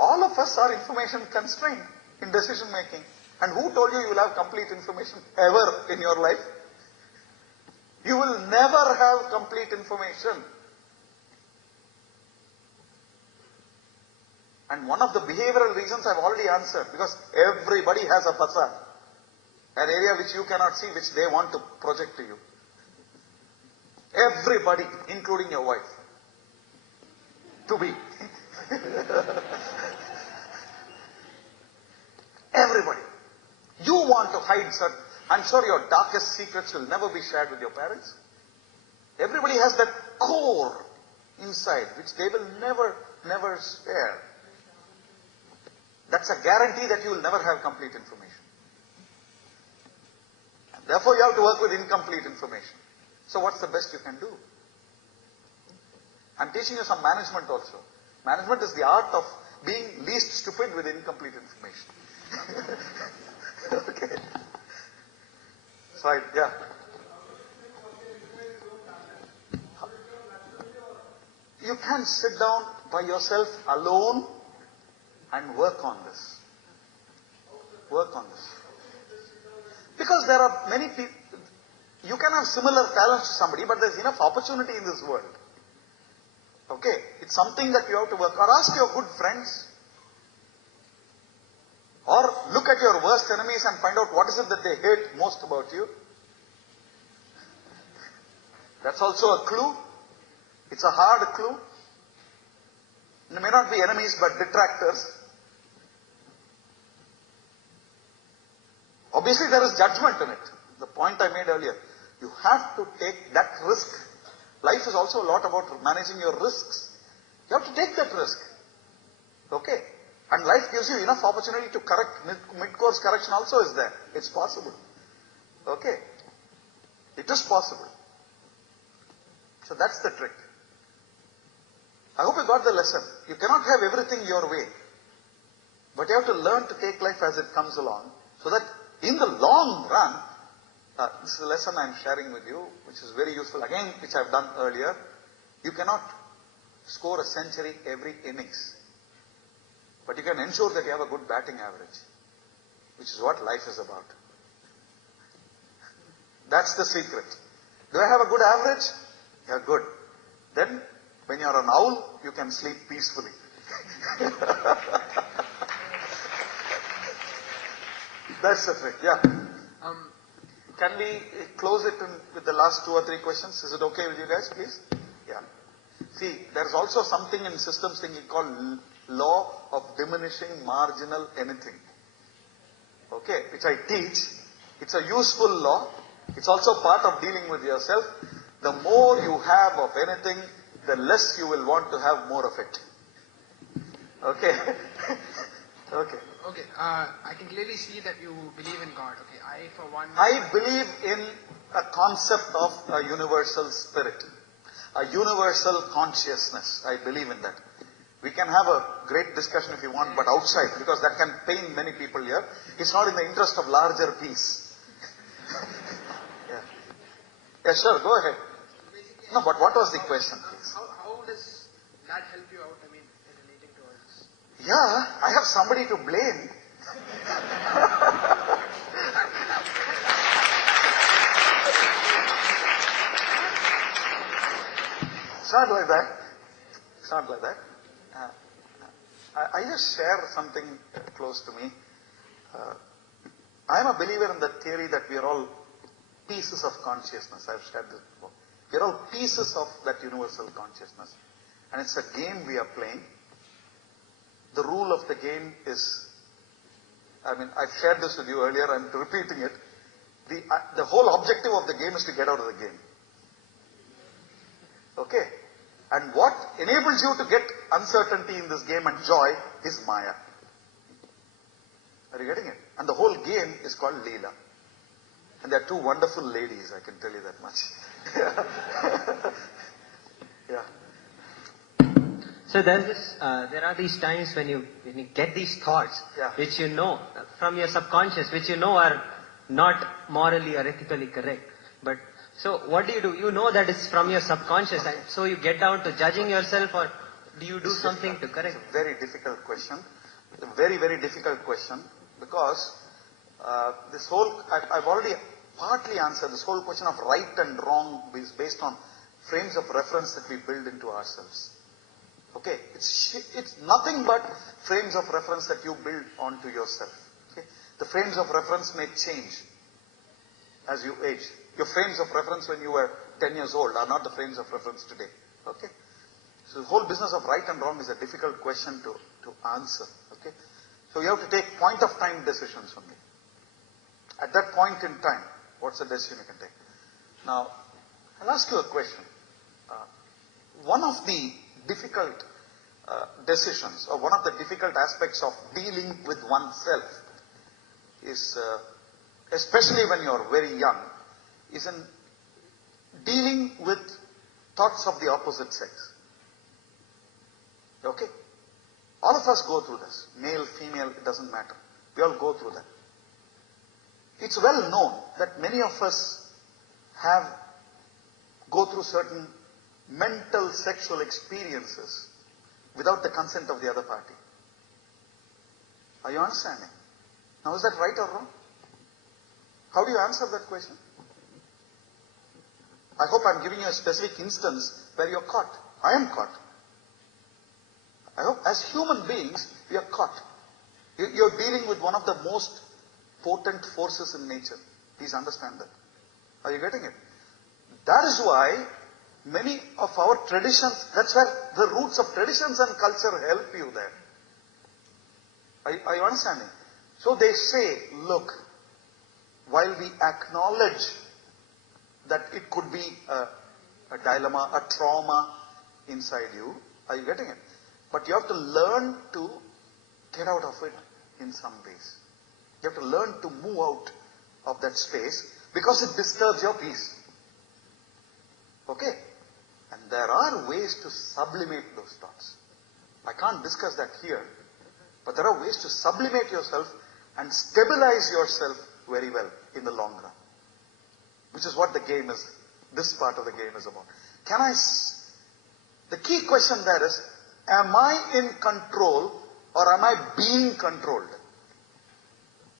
all of us are information constrained in decision making. And who told you will have complete information ever in your life? You will never have complete information. And one of the behavioral reasons I've already answered, because everybody has a pasad, an area which you cannot see, which they want to project to you. Everybody, including your wife. To be. Everybody. You want to hide certain, I'm sure your darkest secrets will never be shared with your parents. Everybody has that core inside, which they will never share. That's a guarantee that you will never have complete information. And therefore you have to work with incomplete information. So what's the best you can do? I'm teaching you some management also. Management is the art of being least stupid with incomplete information. Okay. So yeah. You can sit down by yourself alone and work on this. Work on this. Because there are many people, you can have similar talents to somebody, but there's enough opportunity in this world. Okay? It's something that you have to work. Or ask your good friends. Or look at your worst enemies and find out what is it that they hate most about you. That's also a clue. It's a hard clue. They may not be enemies but detractors. Obviously there is judgment in it. The point I made earlier. You have to take that risk. Life is also a lot about managing your risks. You have to take that risk. Okay? And life gives you enough opportunity to correct. Mid-course correction also is there. It's possible. Okay? It is possible. So that's the trick. I hope you got the lesson. You cannot have everything your way. But you have to learn to take life as it comes along. So that in the long run, this is a lesson I am sharing with you, which is very useful. Again, which I have done earlier. You cannot score a century every innings. But you can ensure that you have a good batting average. Which is what life is about. That's the secret. Do I have a good average? You're good. Then, when you're an owl, you can sleep peacefully. That's the trick, yeah. Can we close it with the last 2 or 3 questions? Is it okay with you guys, please? Yeah. See, there's also something in systems thinking called law of diminishing marginal anything. Okay, which I teach. It's a useful law. It's also part of dealing with yourself. The more you have of anything, the less you will want to have more of it. Okay? Okay. Okay, I can clearly see that you believe in God. Okay, I believe in a concept of a universal spirit. A universal consciousness. I believe in that. We can have a great discussion if you want, but outside, because that can pain many people here. It's not in the interest of larger peace. Yeah. Yeah, sure, go ahead. No, but what was the question, please? How does that help you out, in relating to all this? Yeah, I have somebody to blame. It's not like that. It's not like that. I just share something close to me. I am a believer in the theory that we are all pieces of consciousness. I've shared this before. We are all pieces of that universal consciousness. And it's a game we are playing. The rule of the game is, I've shared this with you earlier, I'm repeating it. The whole objective of the game is to get out of the game. Okay? And what enables you to get uncertainty in this game and joy is Maya. Are you getting it? And the whole game is called Leela. And there are 2 wonderful ladies, I can tell you that much. Yeah. So there are these times when you get these thoughts, which you know from your subconscious, which you know are not morally or ethically correct. But so what do? You know that it's from your subconscious, and so you get down to judging yourself, or do you do something to correct? It's a very difficult question. It's a very, very difficult question because this whole, I've already partly answered this whole question of right and wrong is based on frames of reference that we build into ourselves. Okay, it's nothing but frames of reference that you build onto yourself. Okay, the frames of reference may change as you age. Your frames of reference when you were 10 years old are not the frames of reference today. Okay, so the whole business of right and wrong is a difficult question to answer. Okay, so you have to take point of time decisions only. At that point in time, what's the decision you can take? Now, I'll ask you a question. One of the difficult decisions, or one of the difficult aspects of dealing with oneself is, especially when you're very young, is in dealing with thoughts of the opposite sex. Okay? All of us go through this. Male, female, it doesn't matter. We all go through that. It's well known that many of us go through certain mental sexual experiences without the consent of the other party. Are you understanding? Now, is that right or wrong? How do you answer that question? I hope I'm giving you a specific instance where you're caught. I am caught. I hope as human beings, we are caught. You're dealing with one of the most potent forces in nature. Please understand that. Are you getting it? That is why many of our traditions, that's where the roots of traditions and culture help you there. Are you understanding? So they say, look, while we acknowledge that it could be a dilemma, a trauma inside you, are you getting it? But you have to learn to get out of it in some ways. You have to learn to move out of that space because it disturbs your peace. Okay? And there are ways to sublimate those thoughts. I can't discuss that here, but there are ways to sublimate yourself and stabilize yourself very well in the long run. Which is what the game is, this part of the game is about. The key question there is, am I in control or am I being controlled?